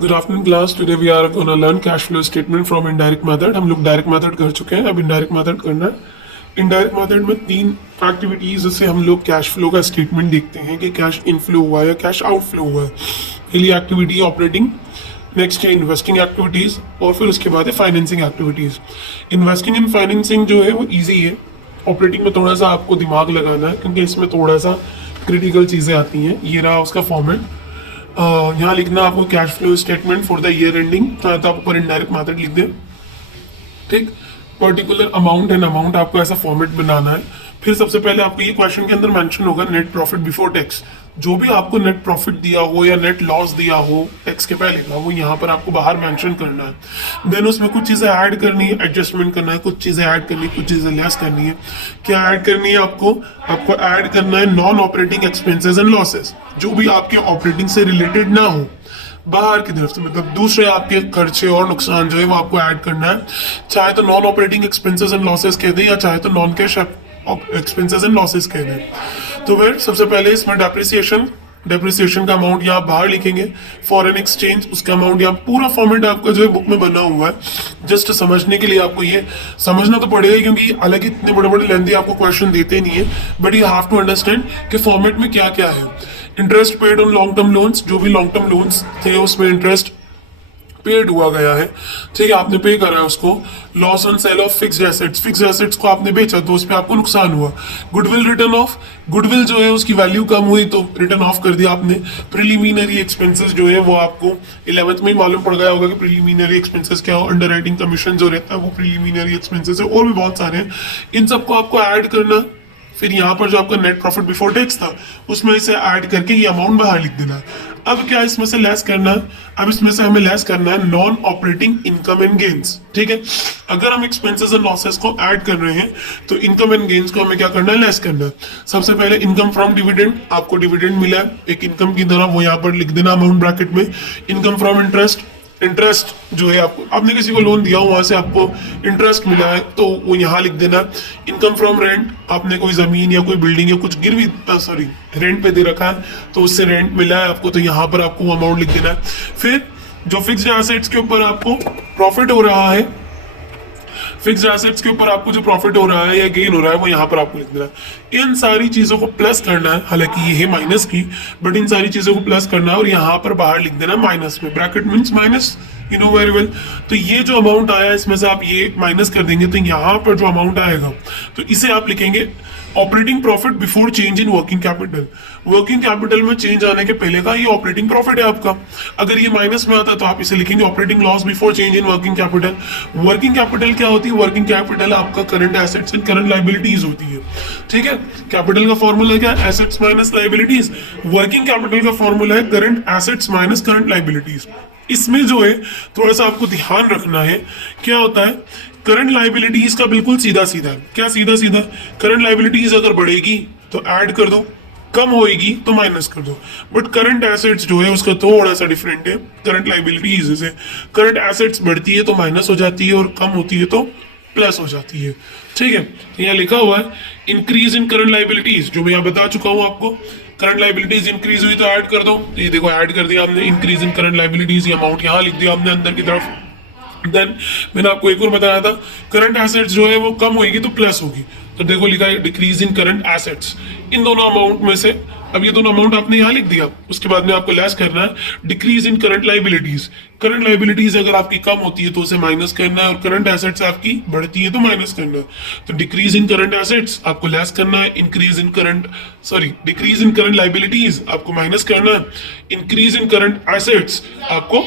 Good afternoon class. Today we are gonna learn cash flow statement from indirect method. हम लोग direct method कर चुके हैं, अब इनडायरेक्ट मेथड करना है। इनडायरेक्ट मेथड में तीन एक्टिविटीज से हम लोग कैश फ्लो का स्टेटमेंट देखते हैं कि कैश इनफ्लो हुआ है या कैश आउटफ्लो हुआ है। पहली एक्टिविटी ऑपरेटिंग, नेक्स्ट है इन्वेस्टिंग एक्टिविटीज और फिर उसके बाद है financing activities. Investing and financing जो है वो ईजी है। ऑपरेटिंग में थोड़ा सा आपको दिमाग लगाना है क्योंकि इसमें थोड़ा सा क्रिटिकल चीज़ें आती हैं। ये रहा उसका फॉर्मेट। यहाँ लिखना आपको cash flow statement for the year ending, तो आप ऊपर इनडायरेक्ट मेथड लिख दें। ठीक, पर्टिकुलर अमाउंट एंड अमाउंट आपको ऐसा फॉर्मेट बनाना है। फिर सबसे पहले आपको ये क्वेश्चन के अंदर मेंशन होगा नेट प्रॉफिट बिफोर टैक्स। जो भी आपको नेट प्रॉफिट दिया हो या नेट लॉस दिया हो टैक्स के पहले का, वो यहाँ पर आपको बाहर मेंशन करना है। देन उसमें कुछ चीजें ऐड करनी है, एडजस्टमेंट करना है, कुछ चीजें ऐड करनी है, कुछ चीजें लेस करनी है। क्या ऐड करनी है आपको ऐड करना है non operating expenses and losses, जो भी आपके ऑपरेटिंग से रिलेटेड ना हो, बाहर की तरफ से, मतलब दूसरे आपके खर्चे और नुकसान जो है वो आपको ऐड करना है। चाहे तो non operating expenses and losses कह दें या चाहे तो non cash expenses and losses कह दें। तो फिर सबसे पहले इसमें डेप्रिसिएशन का अमाउंट यहाँ बाहर लिखेंगे। फॉरेन एक्सचेंज, उसका अमाउंट यहाँ, पूरा फॉर्मेट आपका जो है बुक में बना हुआ है। जस्ट समझने के लिए आपको ये समझना तो पड़ेगा क्योंकि हालांकि इतने बड़े बड़े लेंथी आपको क्वेश्चन देते नहीं है, but you have to understand कि फॉर्मेट में क्या क्या है। Interest paid on long term loans, जो भी लॉन्ग टर्म लोन्स थे उसमें इंटरेस्ट पेड हुआ गया है, ठीक है, आपने पे करा है उसको। Loss on sale of fixed assets को आपने बेचा तो उस पर आपको नुकसान हुआ। गुडविल रिटर्न ऑफ, गुडविल जो है उसकी वैल्यू कम हुई तो रिटर्न ऑफ कर दिया आपने। प्रिलिमिनरी एक्सपेंसेस जो है वो आपको 11th में ही मालूम पड़ गया होगा कि प्रिलिमिनरी एक्सपेंसेस क्या हो। अंडर राइटिंग कमीशन जो रहता है वो प्रिलिमिनरी एक्सपेंसेस है, और भी बहुत सारे हैं। इन सबको आपको ऐड करना। फिर यहाँ पर जो आपका नेट प्रॉफिट बिफोर टैक्स था उसमें इसे ऐड करके ये अमाउंट बाहर लिख देना। अब क्या इसमें से लेस करना है? अब इसमें से हमें लेस करना है non operating income and gains. ठीक है, अगर हम एक्सपेंसेस एंड लॉसेस को ऐड कर रहे हैं तो इनकम एंड गेन्स को हमें क्या करना है? लेस करना है। सबसे पहले इनकम फ्रॉम डिविडेंड, आपको डिविडेंड मिला है एक इनकम की तरह, वो यहाँ पर लिख देना अमाउंट ब्रैकेट में। इनकम फ्रॉम इंटरेस्ट, इंटरेस्ट जो है आपको, आपने किसी को लोन दिया हो वहां से आपको इंटरेस्ट मिला है तो वो यहाँ लिख देना। इनकम फ्रॉम रेंट, आपने कोई जमीन या कोई बिल्डिंग या कुछ गिरवी रेंट पे दे रखा है तो उससे रेंट मिला है आपको, तो यहाँ पर आपको अमाउंट लिख देना है। फिर जो फिक्स्ड एसेट्स के ऊपर आपको प्रॉफिट हो रहा है, फिक्स्ड एसेट्स के ऊपर आपको जो प्रॉफिट हो रहा है या गेन हो रहा है वो यहाँ पर आपको लिख देना है। इन सारी चीजों को प्लस करना है, हालांकि ये है माइनस की, बट इन सारी चीजों को प्लस करना है और यहाँ पर बाहर लिख देना माइनस में। Bracket means minus, you know very well. तो ये जो अमाउंट आया इसमें से आप ये माइनस कर देंगे तो यहाँ पर जो अमाउंट आएगा तो इसे आप लिखेंगे operating profit before change in working capital. Working capital में चेंज आने के पहले का ये ऑपरेटिंग प्रॉफिट है आपका। अगर ये माइनस में आता तो आप इसे लिखेंगे operating loss before change in working capital. Working capital क्या होती है? वर्किंग कैपिटल आपका current assets and current liabilities होती है। ठीक है, कैपिटल का फॉर्मूला क्या है? Assets minus liabilities. Working capital का फॉर्मूला है current assets minus current liabilities. इसमें जो है थोड़ा सा आपको ध्यान रखना है, क्या होता है करंट लाइबिलिटीज का बिल्कुल सीधा सीधा। क्या सीधा सीधा? करंट लाइबिलिटीज अगर बढ़ेगी तो ऐड कर दो, कम होएगी तो माइनस कर दो। बट करंट एसेट्स जो है उसका थोड़ा सा डिफरेंट है। करंट लाइबिलिटीज से करंट एसेट्स बढ़ती है तो माइनस हो जाती है और कम होती है तो प्लस हो जाती है। ठीक है, तो यहाँ लिखा हुआ है इंक्रीज इन करंट लाइबिलिटीज, जो मैं यहाँ बता चुका हूँ आपको। करंट लाइबिलिटीज इंक्रीज हुई तो ऐड कर दो, ये देखो ऐड कर दिया आपने इंक्रीज इन करंट लाइबिलिटीज, ये अमाउंट यहाँ लिख दिया आपने अंदर की तरफ। देन मैंने आपको एक और बताया था करंट एसेट्स जो है वो कम होगी तो प्लस होगी, तो देखो लिखा है डिक्रीज इन करंट एसेट्स। इन दोनों अमाउंट में से अब ये दोनों अमाउंट आपने यहाँ लिख दिया, उसके बाद में आपको लेस करना है decrease in current liabilities. Current liabilities अगर आपकी कम होती है तो उसे माइनस करना है और करंट एसेट्स आपकी बढ़ती है तो माइनस करना है। तो डिक्रीज इन करंट एसेट्स आपको लेस करना है, डिक्रीज इन करंट लाइबिलिटीज आपको माइनस करना है, इंक्रीज इन करंट एसेट्स आपको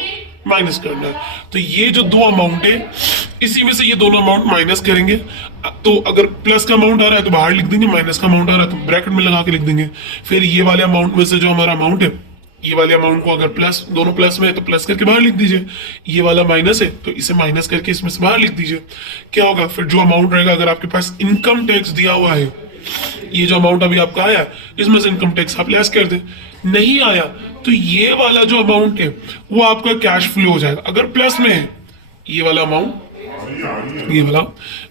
माइनस करना है। तो ये जो दो अमाउंट है इसी में से ये दोनों अमाउंट माइनस करेंगे। तो अगर प्लस का अमाउंट आ रहा है तो बाहर लिख देंगे, माइनस का अमाउंट आ रहा है तो ब्रैकेट में लगा के लिख देंगे। फिर ये वाले अमाउंट में से जो हमारा अमाउंट है, ये वाले अमाउंट को अगर प्लस, दोनों प्लस में है तो प्लस करके बाहर लिख दीजिए। ये वाला माइनस है तो इसे माइनस करके इसमें से बाहर लिख दीजिए। क्या होगा फिर? जो अमाउंट रहेगा, अगर आपके पास इनकम टैक्स दिया हुआ है, ये जो अमाउंट अभी आपका आया इसमें से इनकम टैक्स आप लेस कर दें। नहीं आया तो ये वाला जो अमाउंट है वो आपका कैश फ्लो हो जाएगा। अगर प्लस में है ये वाला अमाउंट ये वाला।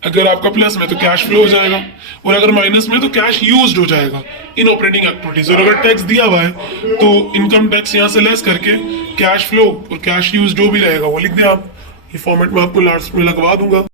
अगर आपका प्लस में तो कैश फ्लो हो जाएगा, और अगर माइनस में तो कैश यूज्ड हो जाएगा इन ऑपरेटिंग एक्टिविटीज। और अगर टैक्स दिया हुआ है तो इनकम टैक्स यहाँ से लेस करके कैश फ्लो और कैश यूज्ड जो भी रहेगा वो लिख दें आप। ये फॉर्मेट में आपको लास्ट में लगवा दूंगा।